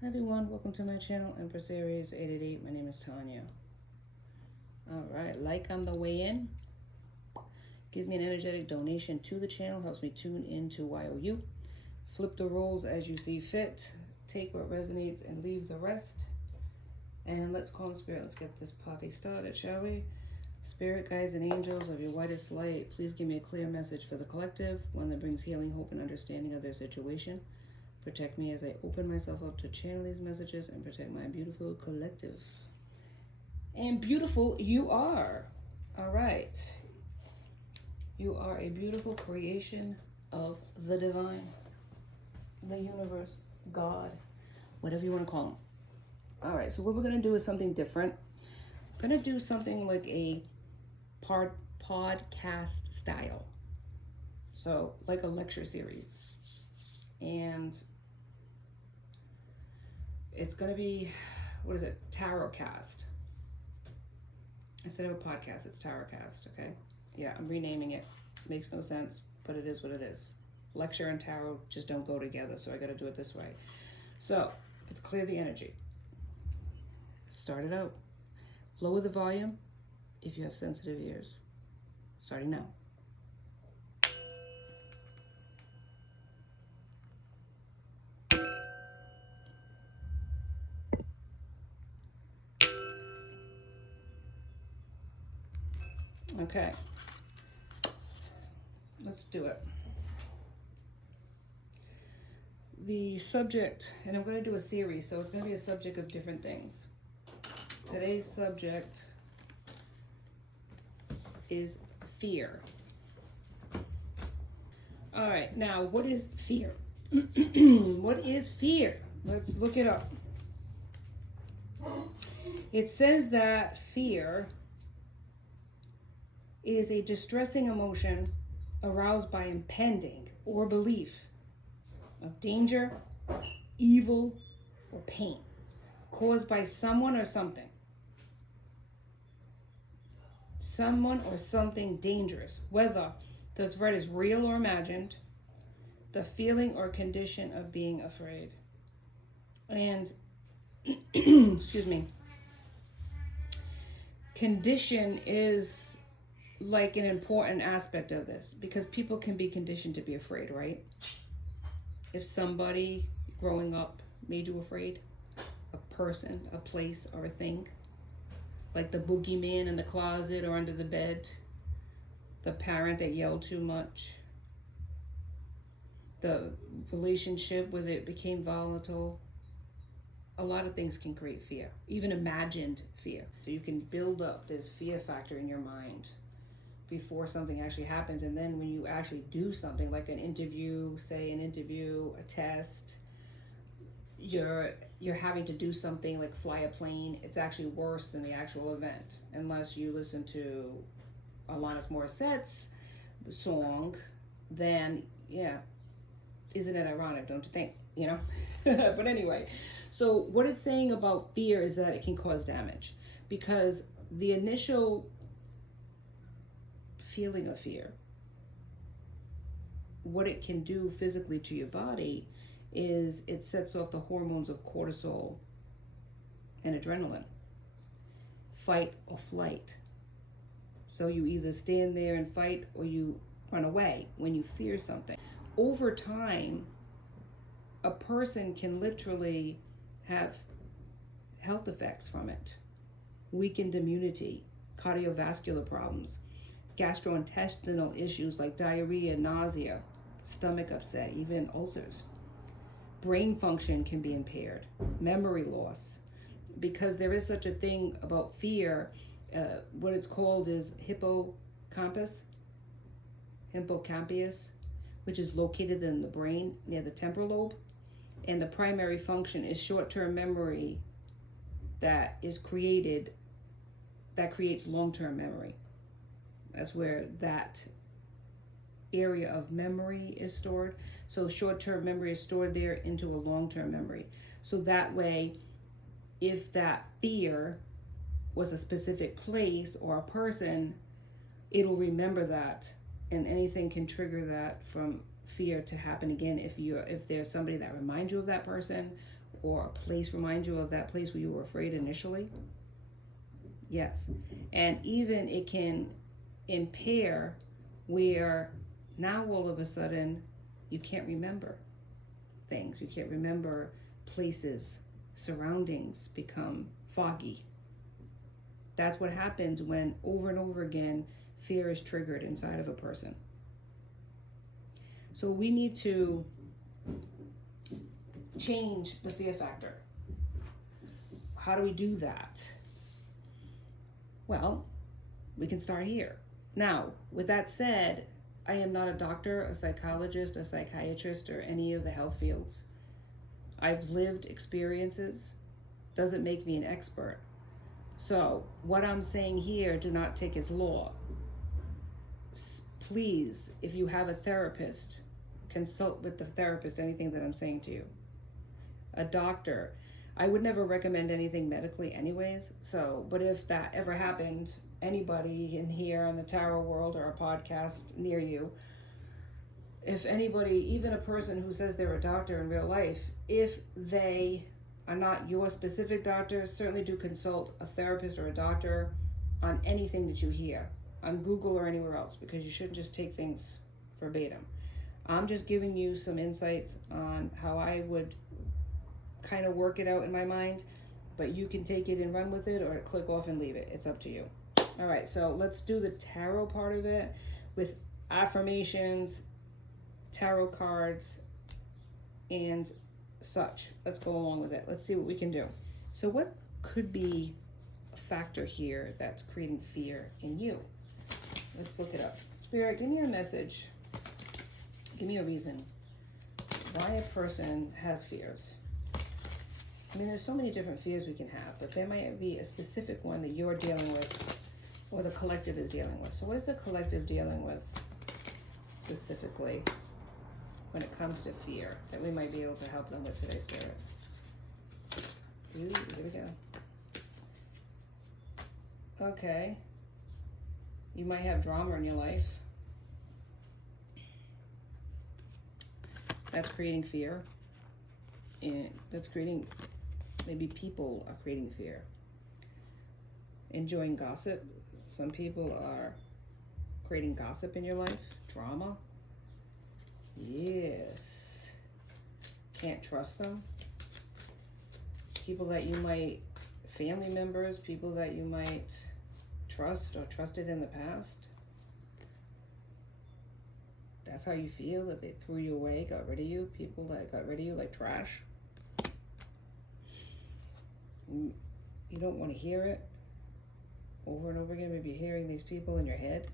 Hi everyone, welcome to my channel, Empress Aries 888. My name is Tanya. Alright, like on the way in. Gives me an energetic donation to the channel, helps me tune into YOU. Flip the roles as you see fit. Take what resonates and leave the rest. And let's call on Spirit. Let's get this party started, shall we? Spirit, guides, and angels of your whitest light, please give me a clear message for the collective, one that brings healing, hope, and understanding of their situation. Protect me as I open myself up to channel these messages and protect my beautiful collective. And beautiful you are. All right. You are a beautiful creation of the divine, the universe, God, whatever you want to call them. All right. So what we're going to do is something different. I'm going to do something like a podcast style. So like a lecture series. And it's going to be, what is it? Tarot cast. Instead of a podcast, it's tarot cast, okay? Yeah, I'm renaming it. Makes no sense, but it is what it is. Lecture and tarot just don't go together, so I got to do it this way. So, let's clear the energy. Start it out. Lower the volume if you have sensitive ears. Starting now. Okay. Let's do it. The subject, and I'm going to do a series, so it's going to be a subject of different things. Today's subject is fear. All right, now what is fear? What is fear? Let's look it up. It says that fear is a distressing emotion aroused by impending or belief of danger, evil, or pain caused by someone or something. Someone or something dangerous, whether the threat is real or imagined, the feeling or condition of being afraid. And, excuse me, condition is like an important aspect of this because people can be conditioned to be afraid, right? If somebody growing up made you afraid, a person, a place, or a thing, like the boogeyman in the closet or under the bed, the parent that yelled too much, the relationship where it became volatile. A lot of things can create fear, even imagined fear. So you can build up this fear factor in your mind before something actually happens, and then when you actually do something like an interview, a test, you're having to do something like fly a plane, it's actually worse than the actual event, unless you listen to Alanis Morissette's song. Then yeah, isn't it ironic, don't you think? But anyway, so what it's saying about fear is that it can cause damage, because the initial feeling of fear, what it can do physically to your body is it sets off the hormones of cortisol and adrenaline, fight or flight. So you either stand there and fight or you run away when you fear something. Over time, a person can literally have health effects from it: weakened immunity, cardiovascular problems, gastrointestinal issues like diarrhea, nausea, stomach upset, even ulcers. Brain function can be impaired, memory loss, because there is such a thing about fear. What it's called is hippocampus, which is located in the brain near the temporal lobe. And the primary function is short-term memory that creates long-term memory. That's where that area of memory is stored. So short-term memory is stored there into a long-term memory. So that way, if that fear was a specific place or a person, it'll remember that, and anything can trigger that from fear to happen again if there's somebody that reminds you of that person, or a place remind you of that place where you were afraid initially? Yes. And even it can impair where now all of a sudden you can't remember things. You can't remember places. Surroundings become foggy. That's what happens when over and over again fear is triggered inside of a person. So we need to change the fear factor. How do we do that? Well, we can start here. Now, with that said, I am not a doctor, a psychologist, a psychiatrist, or any of the health fields. I've lived experiences. Doesn't make me an expert. So, what I'm saying here, do not take as law. Please, if you have a therapist, consult with the therapist, anything that I'm saying to you. A doctor, I would never recommend anything medically anyways. So, but if that ever happened, anybody in here on the tarot world or a podcast near you, if anybody, even a person who says they're a doctor in real life, if they are not your specific doctor, certainly do consult a therapist or a doctor on anything that you hear on Google or anywhere else, because you shouldn't just take things verbatim. I'm just giving you some insights on how I would kind of work it out in my mind, but you can take it and run with it or click off and leave it. It's up to you. All right, so let's do the tarot part of it with affirmations, tarot cards, and such. Let's go along with it. Let's see what we can do. So what could be a factor here that's creating fear in you? Let's look it up. Spirit, give me a message. Give me a reason why a person has fears. I mean, there's so many different fears we can have, but there might be a specific one that you're dealing with or the collective is dealing with. So what is the collective dealing with specifically when it comes to fear that we might be able to help them with today, Spirit? Ooh, here we go. Okay. You might have drama in your life. That's creating fear. And that's creating, maybe people are creating fear. Enjoying gossip. Some people are creating gossip in your life. Drama. Yes. Can't trust them. People that you might, family members, people that you might trust or trusted in the past. That's how you feel, that they threw you away, got rid of you. People that got rid of you like trash. You don't want to hear it over and over again. Maybe you're hearing these people in your head.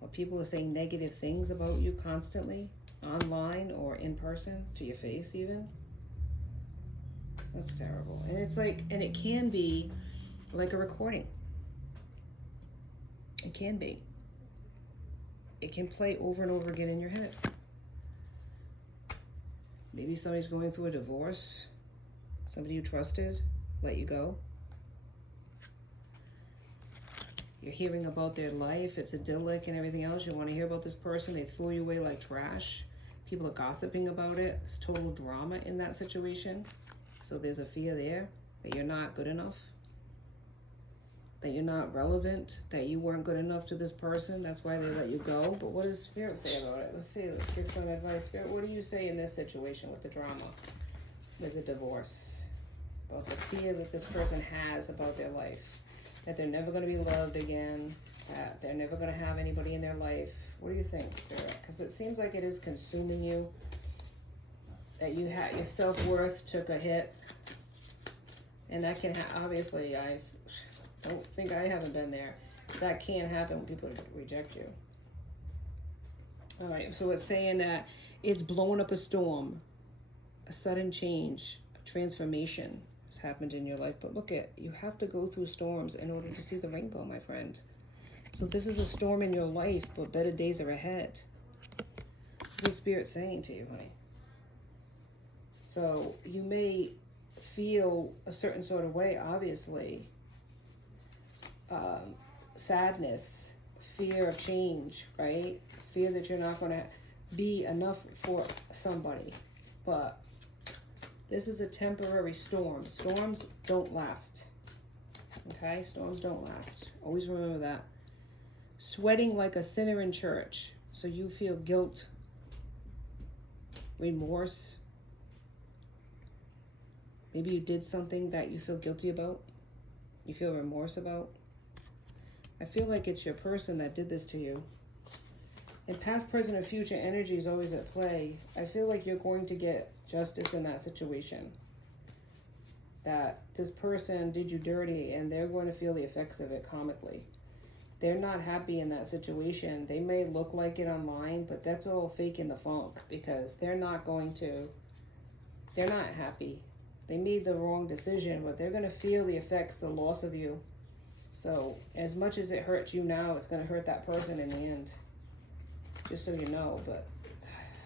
Or people are saying negative things about you constantly, online or in person, to your face even. That's terrible. And it's like, and it can be like a recording. It can be. It can play over and over again in your head. Maybe somebody's going through a divorce. Somebody you trusted let you go. You're hearing about their life. It's idyllic and everything else. You want to hear about this person. They threw you away like trash. People are gossiping about it. There's total drama in that situation. So there's a fear there that you're not good enough, that you're not relevant, that you weren't good enough to this person. That's why they let you go. But what does Spirit say about it? Let's see. Let's get some advice. Spirit, what do you say in this situation with the drama, with the divorce? About the fear that this person has about their life, that they're never going to be loved again, that they're never going to have anybody in their life. What do you think, Spirit? Because it seems like it is consuming you, that you had your self-worth took a hit, and that can obviously, I don't think I haven't been there. That can happen when people reject you. All right, so it's saying that it's blowing up a storm, a sudden change, a transformation has happened in your life. But look at, you have to go through storms in order to see the rainbow, my friend. So this is a storm in your life, but better days are ahead. What's the Spirit saying to you, honey? So you may feel a certain sort of way, obviously. Sadness, fear of change, right? Fear that you're not going to be enough for somebody. But This is a temporary storm. Storms don't last. Okay? Storms don't last. Always remember that. Sweating like a sinner in church. So you feel guilt, remorse. Maybe you did something that you feel guilty about. You feel remorse about. I feel like it's your person that did this to you. And past, present, and future energy is always at play. I feel like you're going to get justice in that situation. That this person did you dirty and they're going to feel the effects of it karmically. They're not happy in that situation. They may look like it online, but that's all fake in the funk because they're not happy. They made the wrong decision, but they're going to feel the effects, the loss of you. So as much as it hurts you now, it's going to hurt that person in the end. Just so you know. But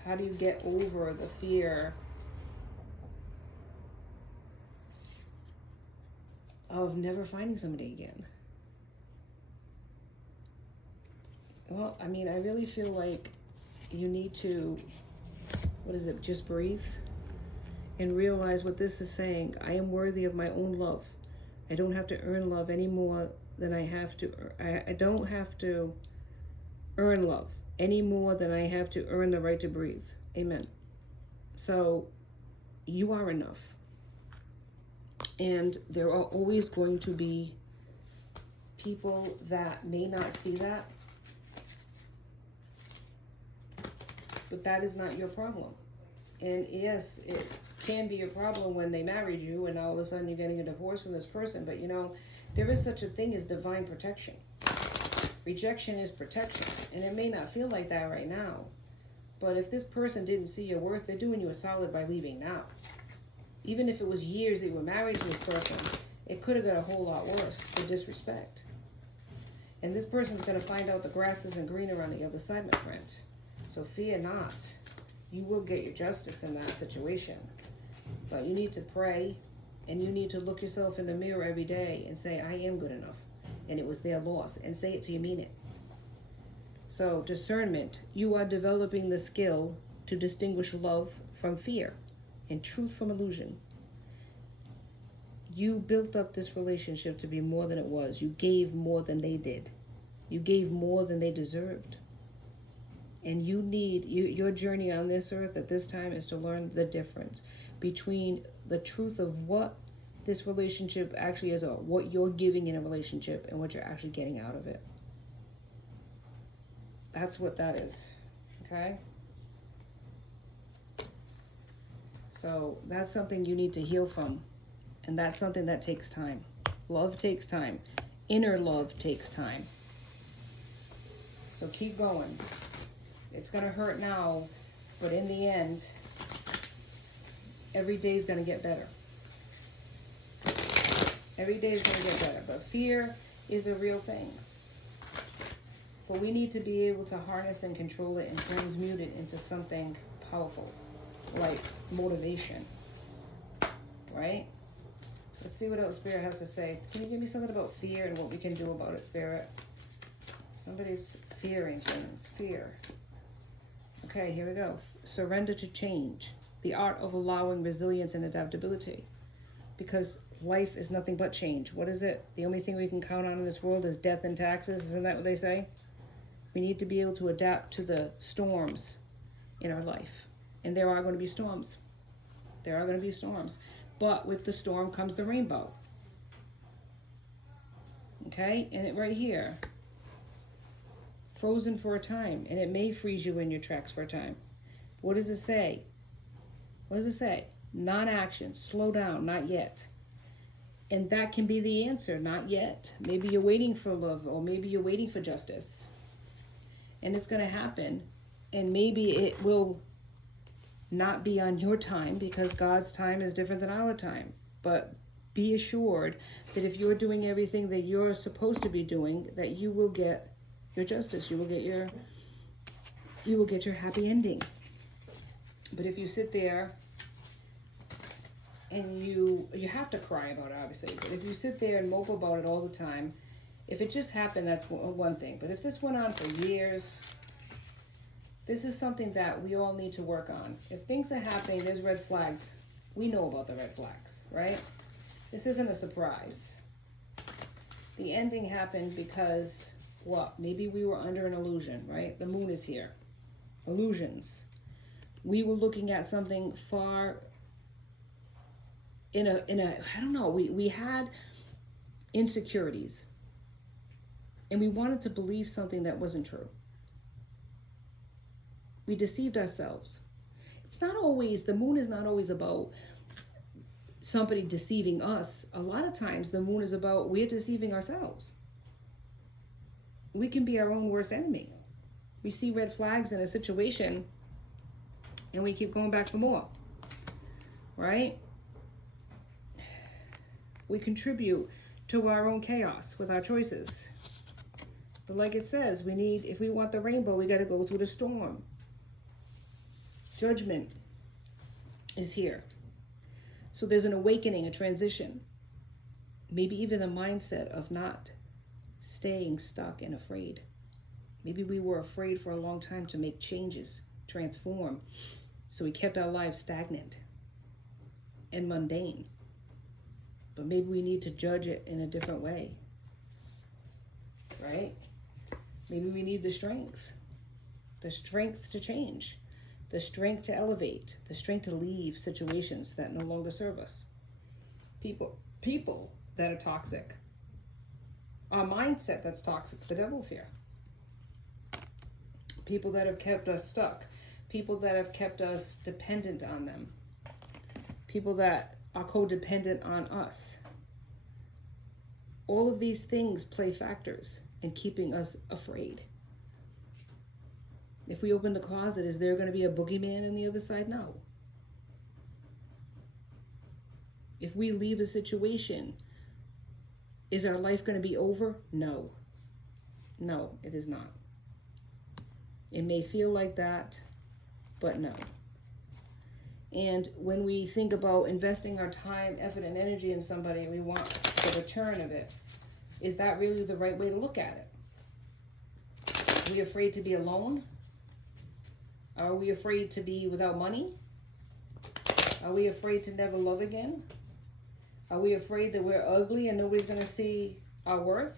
how do you get over the fear of never finding somebody again? Well, I mean, I really feel like you need to, just breathe and realize what this is saying. I am worthy of my own love. I don't have to earn love any more than I have to. I don't have to earn love any more than I have to earn the right to breathe. Amen. So you are enough. And there are always going to be people that may not see that. But that is not your problem. And yes, it can be a problem when they married you and all of a sudden you're getting a divorce from this person. But you know, there is such a thing as divine protection. Rejection is protection. And it may not feel like that right now. But if this person didn't see your worth, they're doing you a solid by leaving now. Even if it was years that you were married to this person, it could have got a whole lot worse, the disrespect. And this person's going to find out the grass isn't greener on the other side, my friend. So fear not. You will get your justice in that situation. But you need to pray, and you need to look yourself in the mirror every day and say, I am good enough. And it was their loss. And say it till you mean it. So discernment. You are developing the skill to distinguish love from fear and truth from illusion. You built up this relationship to be more than it was. You gave more than they did. You gave more than they deserved. And you need, your journey on this earth at this time is to learn the difference between the truth of what this relationship actually is, or what you're giving in a relationship and what you're actually getting out of it. That's what that is. Okay? So that's something you need to heal from. And that's something that takes time. Love takes time. Inner love takes time. So keep going. It's going to hurt now, but in the end, every day is going to get better. Every day is going to get better. But fear is a real thing. But we need to be able to harness and control it and transmute it into something powerful, like motivation. Right? Let's see what else Spirit has to say. Can you give me something about fear and what we can do about it, Spirit? Somebody's fearing things. Fear. Okay, here we go. Surrender to change. The art of allowing resilience and adaptability. Because life is nothing but change. What is it? The only thing we can count on in this world is death and taxes. Isn't that what they say? We need to be able to adapt to the storms in our life. And there are going to be storms. There are going to be storms. But with the storm comes the rainbow. Okay? And it right here. Frozen for a time, and it may freeze you in your tracks for a time. What does it say? What does it say? Non-action, slow down, not yet. And that can be the answer, not yet. Maybe you're waiting for love, or maybe you're waiting for justice. And it's going to happen, and maybe it will not be on your time, because God's time is different than our time. But be assured that if you're doing everything that you're supposed to be doing, that you will get your justice, you will get your happy ending. But if you sit there and you have to cry about it, obviously, but if you sit there and mope about it all the time, if it just happened, that's one thing. But if this went on for years, this is something that we all need to work on. If things are happening, there's red flags. We know about the red flags, right? This isn't a surprise. The ending happened because, what? Maybe we were under an illusion, right? The moon is here. Illusions. We were looking at something far in a I don't know, we had insecurities. And we wanted to believe something that wasn't true. We deceived ourselves. It's not always, the moon is not always about somebody deceiving us. A lot of times the moon is about we're deceiving ourselves. We can be our own worst enemy. We see red flags in a situation and we keep going back for more, right? We contribute to our own chaos with our choices. But like it says, if we want the rainbow, we got to go through the storm. Judgment is here. So there's an awakening, a transition. Maybe even the mindset of not staying stuck and afraid. Maybe we were afraid for a long time to make changes, transform. So we kept our lives stagnant and mundane. But maybe we need to judge it in a different way, right? Maybe we need the strength to change, the strength to elevate, the strength to leave situations that no longer serve us. People that are toxic. Our mindset that's toxic, the devil's here. People that have kept us stuck. People that have kept us dependent on them. People that are codependent on us. All of these things play factors in keeping us afraid. If we open the closet, is there going to be a boogeyman on the other side? No. If we leave a situation, is our life going to be over? No. No, it is not. It may feel like that, but no. And when we think about investing our time, effort, and energy in somebody, we want the return of it. Is that really the right way to look at it? Are we afraid to be alone? Are we afraid to be without money? Are we afraid to never love again? Are we afraid that we're ugly and nobody's going to see our worth?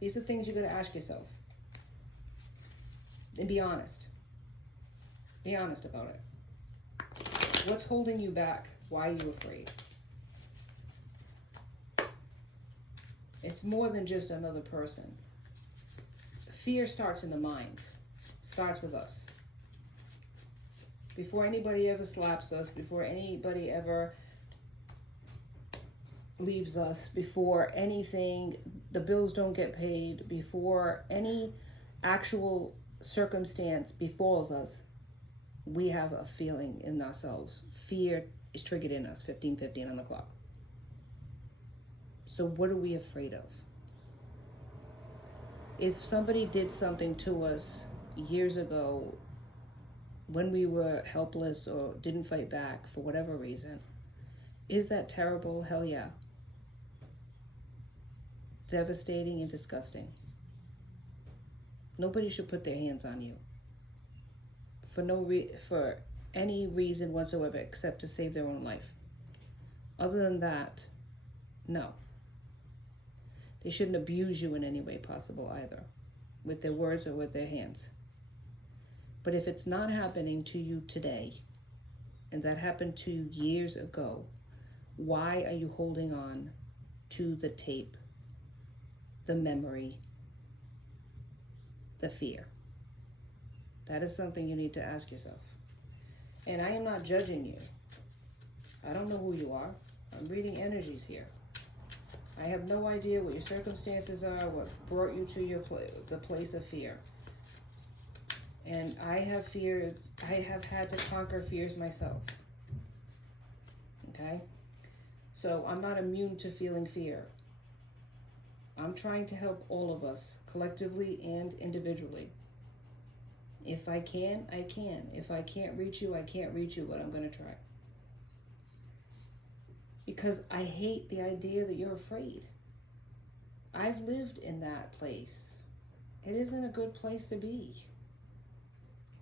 These are things you're going to ask yourself. And be honest. Be honest about it. What's holding you back? Why are you afraid? It's more than just another person. Fear starts in the mind. Starts with us. Before anybody ever slaps us, before anybody ever leaves us, before anything, the bills don't get paid, before any actual circumstance befalls us, we have a feeling in ourselves. Fear is triggered in us, 15:15 on the clock. So what are we afraid of? If somebody did something to us years ago when we were helpless or didn't fight back for whatever reason, is that terrible? Hell yeah. Devastating and disgusting. Nobody should put their hands on you for any reason whatsoever except to save their own life. Other than that, no. They shouldn't abuse you in any way possible either, with their words or with their hands. But if it's not happening to you today, and that happened to you years ago, why are you holding on to the tape, the memory, the fear? That is something you need to ask yourself. And I am not judging you. I don't know who you are. I'm reading energies here. I have no idea what your circumstances are, what brought you to the place of fear. And I have had to conquer fears myself. Okay? So I'm not immune to feeling fear. I'm trying to help all of us, collectively and individually. If I can, I can. If I can't reach you, I can't reach you, but I'm going to try. Because I hate the idea that you're afraid. I've lived in that place. It isn't a good place to be.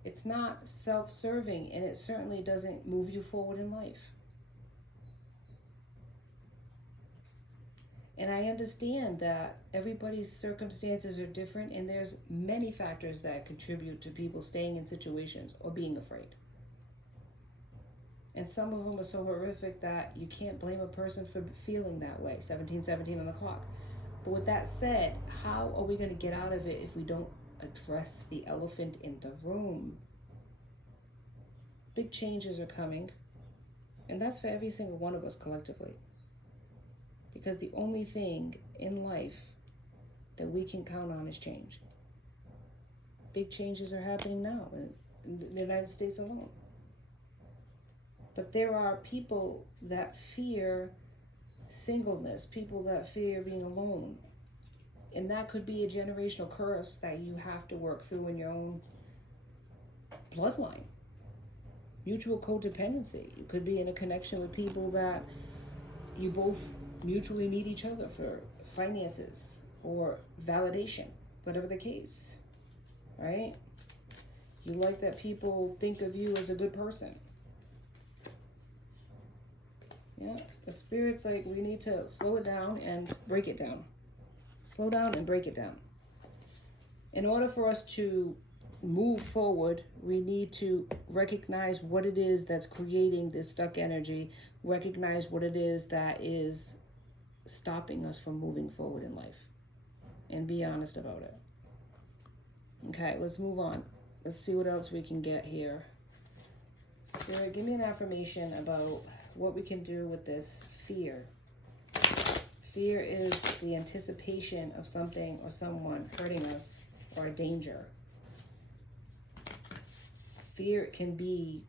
It's not self-serving, and it certainly doesn't move you forward in life. And I understand that everybody's circumstances are different, and there's many factors that contribute to people staying in situations or being afraid. And some of them are so horrific that you can't blame a person for feeling that way. 1717 on the clock. But with that said, how are we going to get out of it if we don't address the elephant in the room? Big changes are coming, and that's for every single one of us collectively. Because the only thing in life that we can count on is change. Big changes are happening now in the United States alone. But there are people that fear singleness, people that fear being alone. And that could be a generational curse that you have to work through in your own bloodline. Mutual codependency. You could be in a connection with people that you both mutually need each other for finances or validation, whatever the case, right? You like that people think of you as a good person. Yeah, the Spirit's like, we need to slow it down and break it down. Slow down and break it down. In order for us to move forward, we need to recognize what it is that's creating this stuck energy, recognize what it is that is stopping us from moving forward in life, and be honest about it. Okay, let's move on. Let's see what else we can get here. Spirit, give me an affirmation about what we can do with this fear. Fear is the anticipation of something or someone hurting us or a danger. Fear can be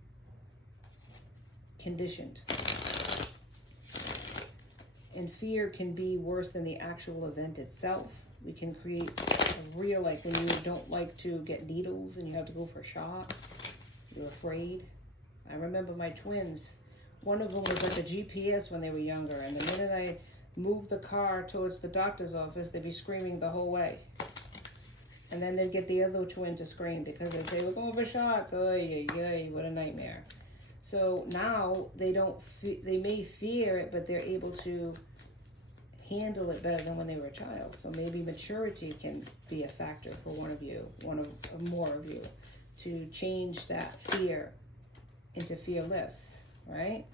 conditioned. And fear can be worse than the actual event itself. We can create a real, like when you don't like to get needles and you have to go for a shot, you're afraid. I remember my twins, one of them was like a GPS when they were younger, and the minute I moved the car towards the doctor's office, they'd be screaming the whole way. And then they'd get the other twin to scream because they'd say, we're going for shots. Oy, oy, oy, what a nightmare. So now they may fear it, but they're able to handle it better than when they were a child. So maybe maturity can be a factor for one of more of you, to change that fear into fearless, right?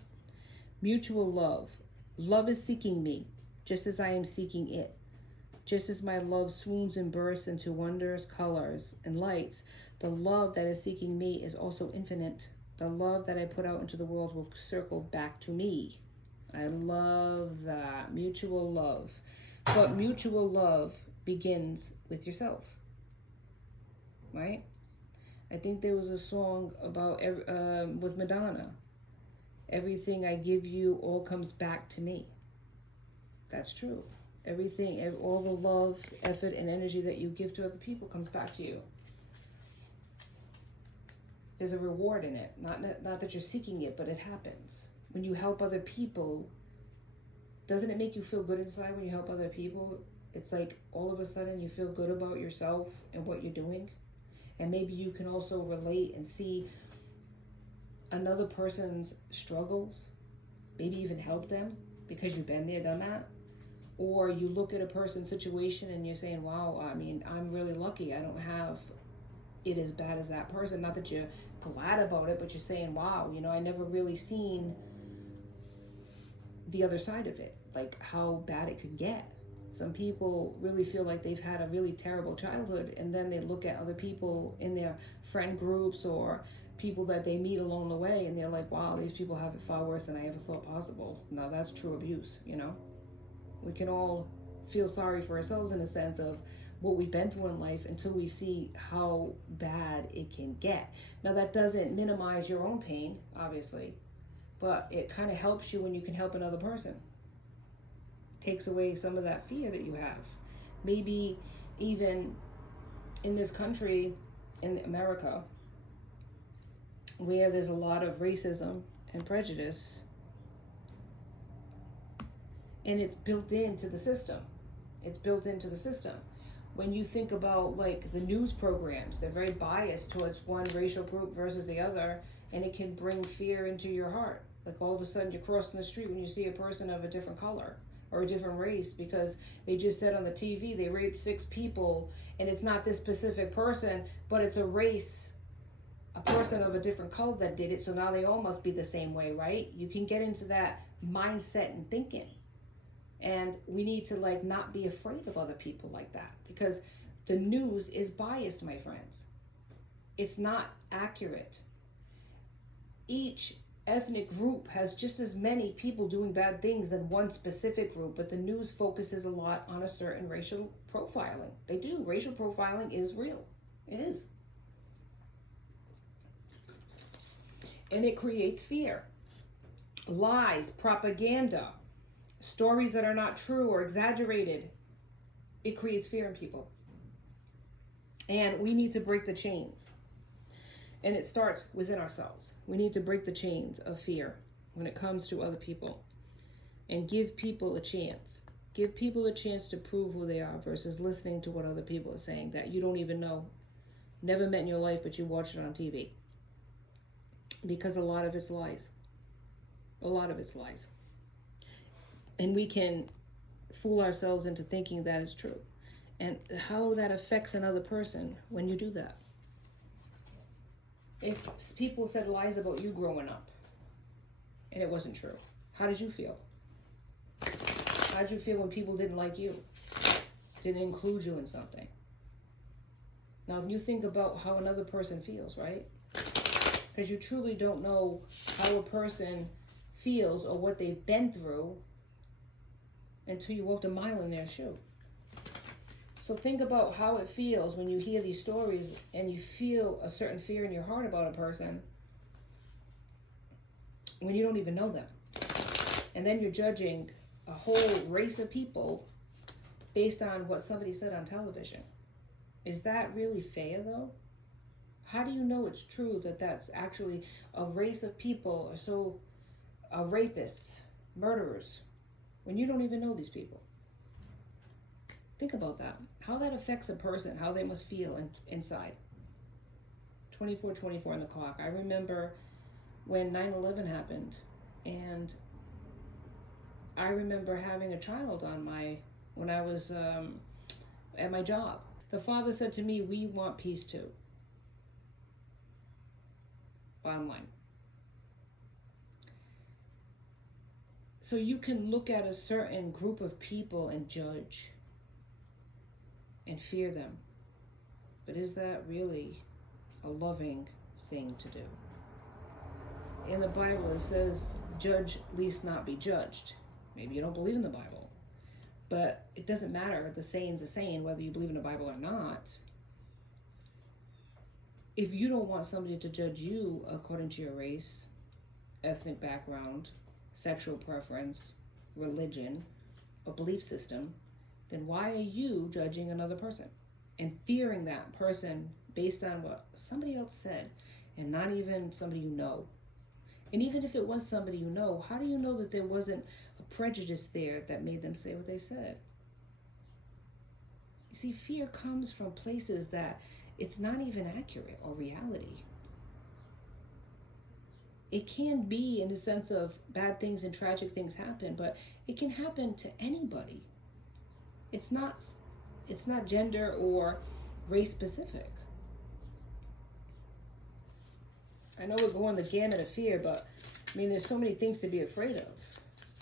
Mutual love. Love is seeking me, just as I am seeking it. Just as my love swoons and bursts into wondrous colors and lights, the love that is seeking me is also infinite. The love that I put out into the world will circle back to me. I love that. Mutual love. But mutual love begins with yourself, right? I think there was a song about with Madonna. Everything I give you all comes back to me. That's true. Everything, all the love, effort, and energy that you give to other people comes back to you. There's a reward in it. Not that you're seeking it, but it happens. When you help other people, doesn't it make you feel good inside when you help other people? It's like all of a sudden you feel good about yourself and what you're doing. And maybe you can also relate and see another person's struggles, maybe even help them because you've been there, done that. Or you look at a person's situation and you're saying, wow, I mean, I'm really lucky. I don't have it as bad as that person. Not that you're glad about it, but you're saying, wow, I never really seen the other side of it, like how bad it could get. Some people really feel like they've had a really terrible childhood, and then they look at other people in their friend groups or people that they meet along the way, and they're like, wow, these people have it far worse than I ever thought possible. Now that's true abuse, We can all feel sorry for ourselves in a sense of what we've been through in life until we see how bad it can get. Now that doesn't minimize your own pain, obviously, but it kind of helps you when you can help another person. Takes away some of that fear that you have. Maybe even in this country, in America, where there's a lot of racism and prejudice, and it's built into the system. When you think about like the news programs, they're very biased towards one racial group versus the other, and it can bring fear into your heart. Like all of a sudden you're crossing the street when you see a person of a different color, or a different race because they just said on the TV they raped 6 people and it's not this specific person, but it's a race, a person of a different color that did it, so now they all must be the same way, right? You can get into that mindset and thinking. And we need to like not be afraid of other people like that, because the news is biased, my friends. It's not accurate. Each ethnic group has just as many people doing bad things than one specific group, but the news focuses a lot on a certain racial profiling. They do. Racial profiling is real. It is. And it creates fear. Lies, propaganda, stories that are not true or exaggerated. It creates fear in people. And we need to break the chains. And it starts within ourselves. We need to break the chains of fear when it comes to other people and give people a chance. Give people a chance to prove who they are versus listening to what other people are saying that you don't even know. Never met in your life, but you watch it on TV. Because a lot of it's lies. A lot of it's lies. And we can fool ourselves into thinking that is true. And how that affects another person when you do that. If people said lies about you growing up and it wasn't true, how did you feel? How did you feel when people didn't like you? Didn't include you in something? Now, if you think about how another person feels, right? Because you truly don't know how a person feels or what they've been through until you walked a mile in their shoe. So think about how it feels when you hear these stories and you feel a certain fear in your heart about a person when you don't even know them. And then you're judging a whole race of people based on what somebody said on television. Is that really fair, though? How do you know it's true that that's actually a race of people or so rapists, murderers, when you don't even know these people? Think about that. How that affects a person, how they must feel inside. 24:24 on the clock. I remember when 9/11 happened, and I remember having a child when I was at my job. The father said to me, "We want peace too." Bottom line. So you can look at a certain group of people and judge and fear them. But is that really a loving thing to do? In the Bible it says, judge lest not be judged. Maybe you don't believe in the Bible. But it doesn't matter. The saying's a saying, whether you believe in the Bible or not. If you don't want somebody to judge you according to your race, ethnic background, sexual preference, religion, or belief system, then why are you judging another person and fearing that person based on what somebody else said and not even somebody you know? And even if it was somebody you know, how do you know that there wasn't a prejudice there that made them say what they said? You see, fear comes from places that it's not even accurate or reality. It can be in the sense of bad things and tragic things happen, but it can happen to anybody. It's not gender or race specific. I know we're going the gamut of fear, but I mean, there's so many things to be afraid of.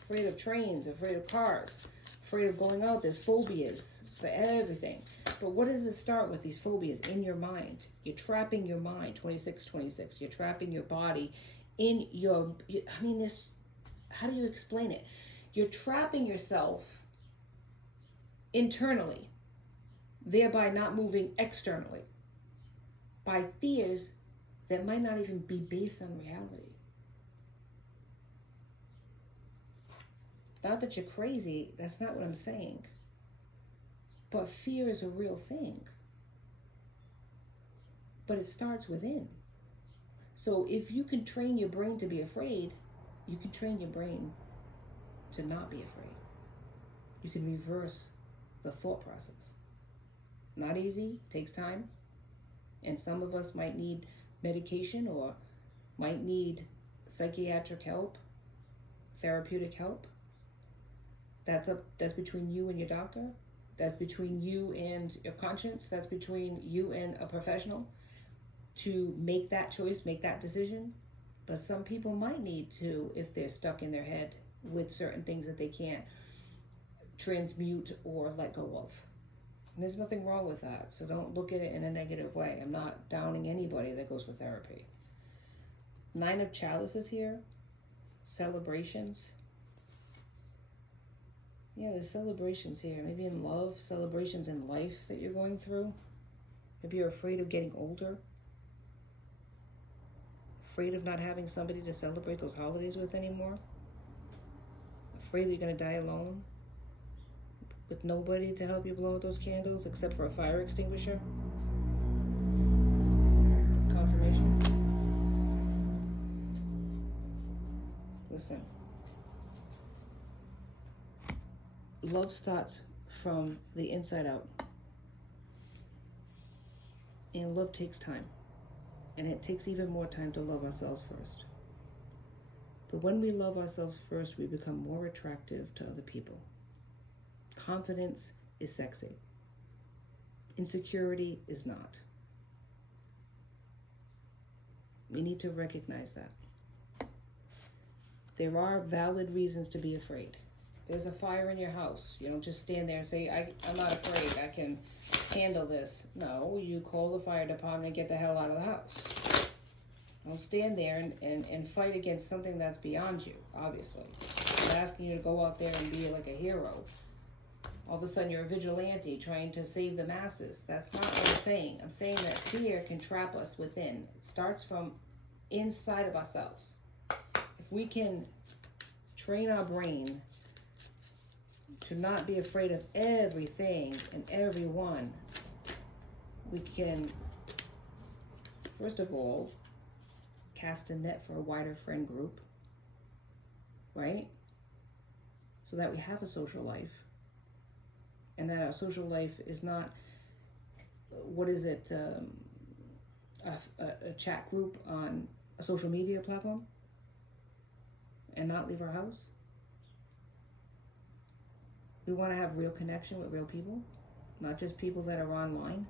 Afraid of trains, afraid of cars, afraid of going out. There's phobias for everything. But what does it start with, these phobias? In your mind. You're trapping your mind, 26. You're trapping your body in your, how do you explain it? You're trapping yourself internally, thereby not moving externally by fears that might not even be based on reality. Not that you're crazy, that's not what I'm saying. But fear is a real thing. But it starts within. So if you can train your brain to be afraid, you can train your brain to not be afraid. You can reverse the thought process. Not easy, takes time. And some of us might need medication or might need psychiatric help, therapeutic help. That's between you and your doctor. That's between you and your conscience. That's between you and a professional to make that choice, make that decision. But some people might need to, if they're stuck in their head with certain things that they can't transmute or let go of. And there's nothing wrong with that. So don't look at it in a negative way. I'm not downing anybody that goes for therapy. 9 of chalices here. Celebrations. Yeah, there's celebrations here. Maybe in love, celebrations in life that you're going through. Maybe you're afraid of getting older. Afraid of not having somebody to celebrate those holidays with anymore. Afraid that you're going to die alone with nobody to help you blow out those candles except for a fire extinguisher. Confirmation. Listen. Love starts from the inside out. And love takes time. And it takes even more time to love ourselves first. But when we love ourselves first, we become more attractive to other people. Confidence is sexy. Insecurity is not. We need to recognize that. There are valid reasons to be afraid. There's a fire in your house. You don't just stand there and say, I'm not afraid, I can handle this. No, you call the fire department and get the hell out of the house. Don't stand there and fight against something that's beyond you, obviously. I'm asking you to go out there and be like a hero. All of a sudden you're a vigilante trying to save the masses. That's not what I'm saying. I'm saying that fear can trap us within. It starts from inside of ourselves. If we can train our brain to not be afraid of everything and everyone, we can, first of all, cast a net for a wider friend group, right? So that we have a social life. And that our social life is not, a chat group on a social media platform and not leave our house. We want to have real connection with real people, not just people that are online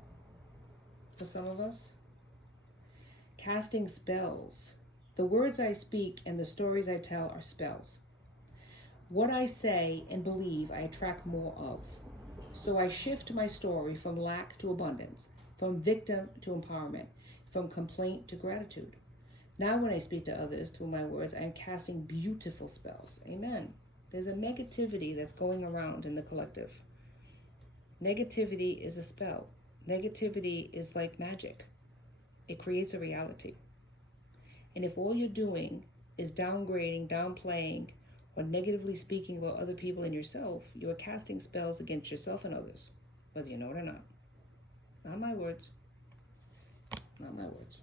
for some of us. Casting spells. The words I speak and the stories I tell are spells. What I say and believe I attract more of. So I shift my story from lack to abundance, from victim to empowerment, from complaint to gratitude. Now when I speak to others through my words, I am casting beautiful spells. Amen. There's a negativity that's going around in the collective. Negativity is a spell. Negativity is like magic. It creates a reality. And if all you're doing is downgrading, downplaying, or negatively speaking about other people and yourself, you are casting spells against yourself and others, whether you know it or not. Not my words. Not my words.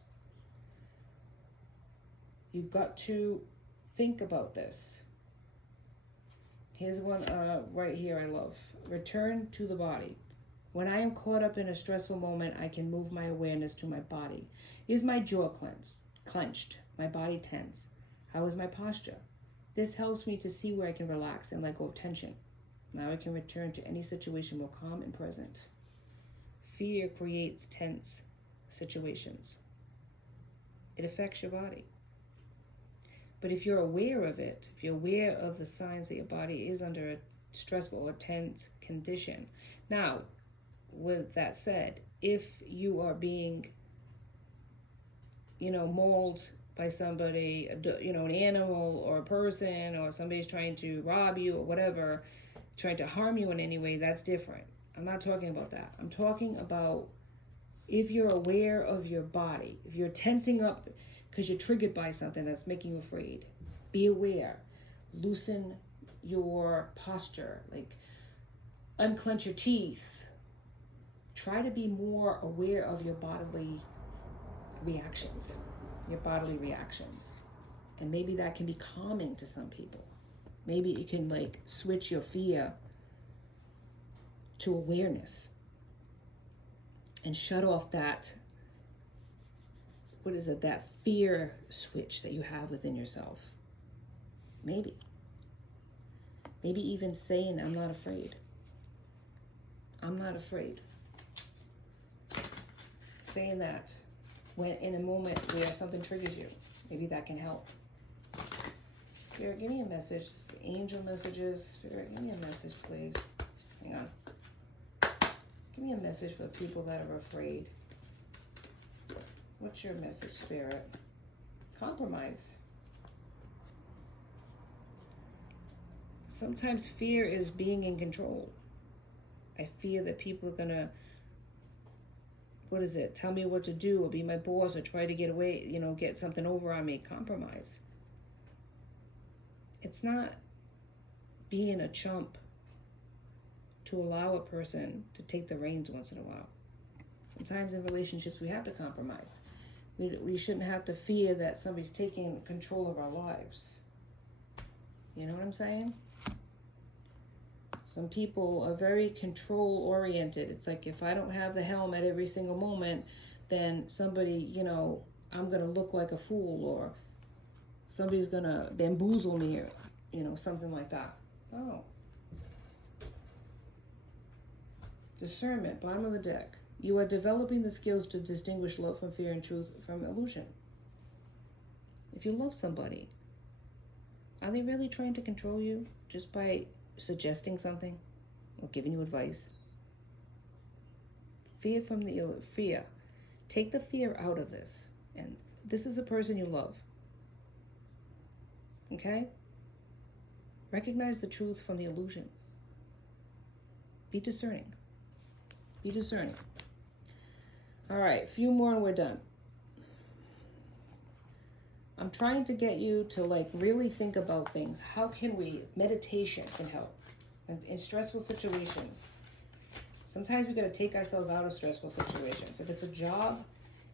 You've got to think about this. Here's one right here I love. Return to the body. When I am caught up in a stressful moment, I can move my awareness to my body. Is my jaw clenched? My body tense? How is my posture? This helps me to see where I can relax and let go of tension. Now I can return to any situation more calm and present. Fear creates tense situations. It affects your body. But if you're aware of it, if you're aware of the signs that your body is under a stressful or tense condition. Now, with that said, if you are being, mauled by somebody, an animal or a person, or somebody's trying to rob you or whatever, trying to harm you in any way, that's different. I'm not talking about that. I'm talking about if you're aware of your body, if you're tensing up because you're triggered by something that's making you afraid, be aware. Loosen your posture, like unclench your teeth. Try to be more aware of your bodily reactions. And maybe that can be calming to some people. Maybe it can switch your fear to awareness and shut off that fear switch that you have within yourself. Maybe Maybe even saying, I'm not afraid. I'm not afraid. Saying that when in a moment where something triggers you. Maybe that can help. Spirit, give me a message. Angel messages. Spirit, give me a message, please. Hang on. Give me a message for people that are afraid. What's your message, Spirit? Compromise. Sometimes fear is being in control. I fear that people are going to, tell me what to do or be my boss or try to get away, get something over on me. Compromise. It's not being a chump to allow a person to take the reins once in a while. Sometimes in relationships we have to compromise. We shouldn't have to fear that somebody's taking control of our lives. You know what I'm saying? Some people are very control-oriented. It's like, if I don't have the helm at every single moment, then somebody, I'm going to look like a fool, or somebody's going to bamboozle me, or, something like that. Oh. Discernment, bottom of the deck. You are developing the skills to distinguish love from fear and truth from illusion. If you love somebody, are they really trying to control you just by suggesting something or giving you advice? Fear. Take the fear out of this. And this is a person you love. Okay? Recognize the truth from the illusion. Be discerning. Be discerning. All right, a few more and we're done. I'm trying to get you to really think about things. How can meditation can help in stressful situations. Sometimes we got to take ourselves out of stressful situations. If it's a job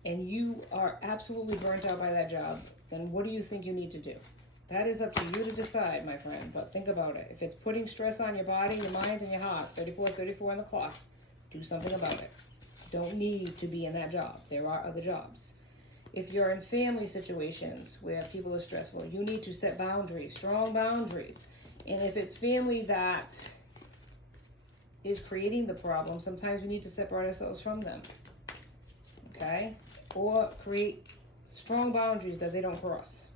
and you are absolutely burnt out by that job, then what do you think you need to do? That is up to you to decide, my friend, but think about it. If it's putting stress on your body, your mind, and your heart, 34 on the clock, do something about it. Don't need to be in that job. There are other jobs. If you're in family situations where people are stressful, you need to set boundaries, strong boundaries. And if it's family that is creating the problem, sometimes we need to separate ourselves from them. Okay? Or create strong boundaries that they don't cross.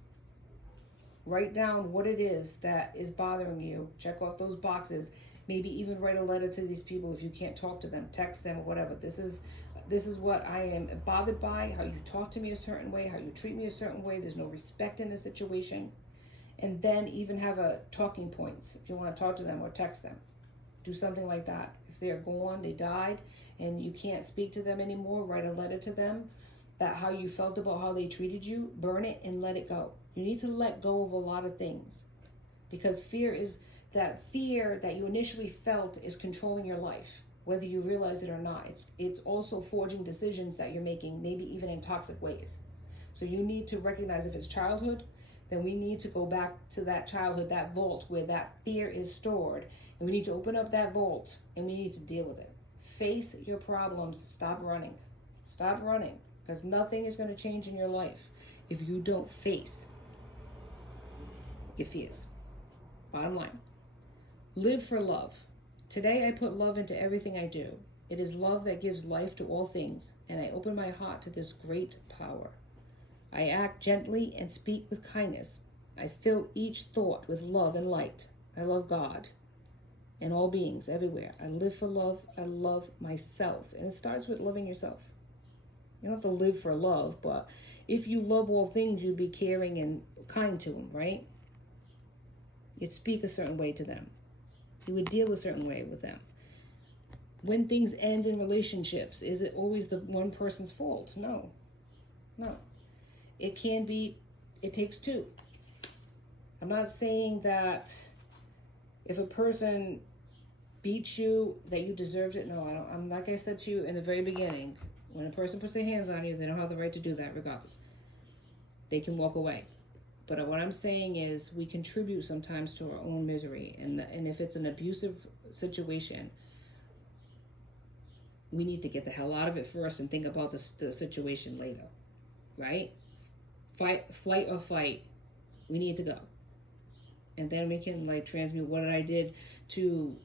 Write down what it is that is bothering you. Check off those boxes. Maybe even write a letter to these people if you can't talk to them. Text them or whatever. This is what I am bothered by, how you talk to me a certain way, how you treat me a certain way. There's no respect in the situation. And then even have a talking points if you want to talk to them or text them. Do something like that. If they're gone, they died, and you can't speak to them anymore, write a letter to them, that how you felt about how they treated you, burn it and let it go. You need to let go of a lot of things, because fear that you initially felt is controlling your life, whether you realize it or not. It's also forging decisions that you're making, maybe even in toxic ways. So you need to recognize if it's childhood, then we need to go back to that childhood, that vault where that fear is stored. And we need to open up that vault and we need to deal with it. Face your problems. Stop running. Stop running, because nothing is going to change in your life if you don't face your fears. Bottom line. Live for love. Today I put love into everything I do. It is love that gives life to all things, and I open my heart to this great power. I act gently and speak with kindness. I fill each thought with love and light. I love God and all beings everywhere. I live for love. I love myself. And it starts with loving yourself. You don't have to live for love, but if you love all things, you'd be caring and kind to them, right? You'd speak a certain way to them. You would deal a certain way with them. When things end in relationships, is it always the one person's fault? No. It can be, it takes two. I'm not saying that if a person beats you, that you deserved it. No, I don't. I'm like I said to you in the very beginning, when a person puts their hands on you, they don't have the right to do that regardless. They can walk away. But what I'm saying is we contribute sometimes to our own misery. And if it's an abusive situation, we need to get the hell out of it first and think about the situation later, right? Flight or fight, we need to go. And then we can like transmute what I did to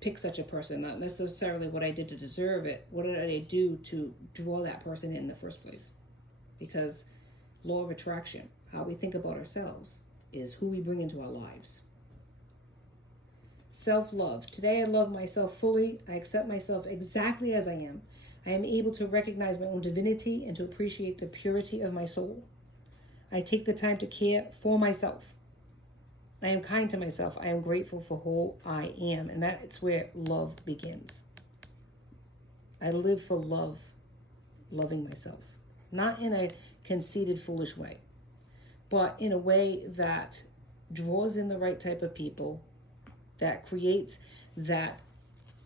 pick such a person, not necessarily what I did to deserve it. What did I do to draw that person in the first place? Because law of attraction, how we think about ourselves, is who we bring into our lives. Self-love. Today I love myself fully. I accept myself exactly as I am. I am able to recognize my own divinity and to appreciate the purity of my soul. I take the time to care for myself. I am kind to myself. I am grateful for who I am. And that's where love begins. I live for love, loving myself. Not in a conceited, foolish way, but in a way that draws in the right type of people, that creates that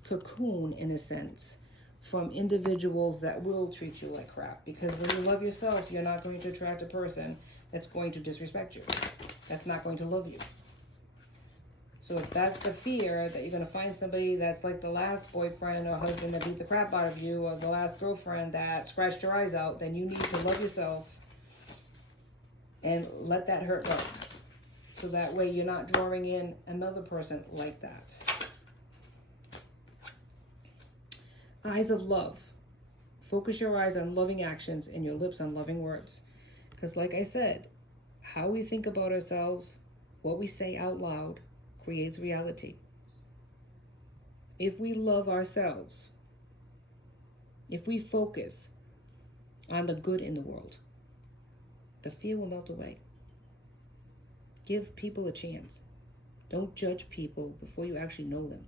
cocoon, in a sense, from individuals that will treat you like crap. Because when you love yourself, you're not going to attract a person that's going to disrespect you, that's not going to love you. So if that's the fear, that you're going to find somebody that's like the last boyfriend or husband that beat the crap out of you, or the last girlfriend that scratched your eyes out, then you need to love yourself and let that hurt go. So that way you're not drawing in another person like that. Eyes of love. Focus your eyes on loving actions and your lips on loving words. Because like I said, how we think about ourselves, what we say out loud, creates reality. If we love ourselves, if we focus on the good in the world, the fear will melt away. Give people a chance. Don't judge people before you actually know them.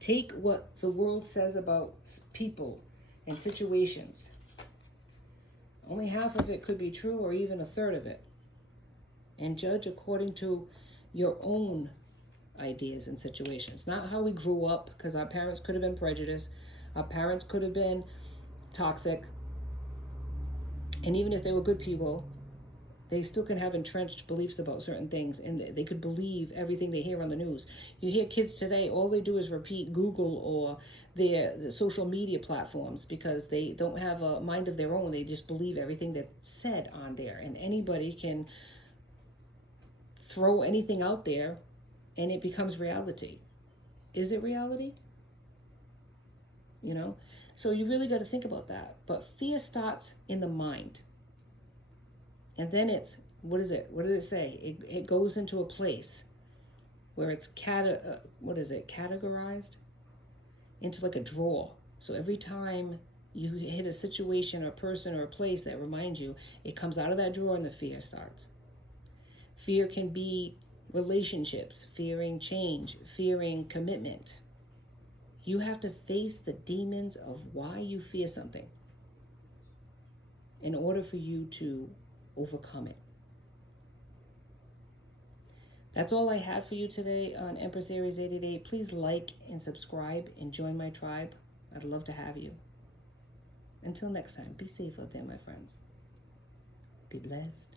Take what the world says about people and situations. Only half of it could be true, or even a third of it. And judge according to your own ideas and situations, not how we grew up, because our parents could have been prejudiced, our parents could have been toxic, and even if they were good people, they still can have entrenched beliefs about certain things, and they could believe everything they hear on the news. You hear kids today, all they do is repeat Google or the social media platforms, because they don't have a mind of their own. They just believe everything that's said on there, and anybody can throw anything out there and it becomes reality. Is it reality? You know? So you really got to think about that. But fear starts in the mind. And then it's, what is it? What did it say? It goes into a place where it's categorized into like a drawer. So every time you hit a situation or a person or a place that reminds you, it comes out of that drawer and the fear starts. Fear can be relationships, fearing change, fearing commitment. You have to face the demons of why you fear something in order for you to overcome it. That's all I have for you today on Empress Aries 888. Please like and subscribe and join my tribe. I'd love to have you. Until next time, be safe out there, my friends. Be blessed.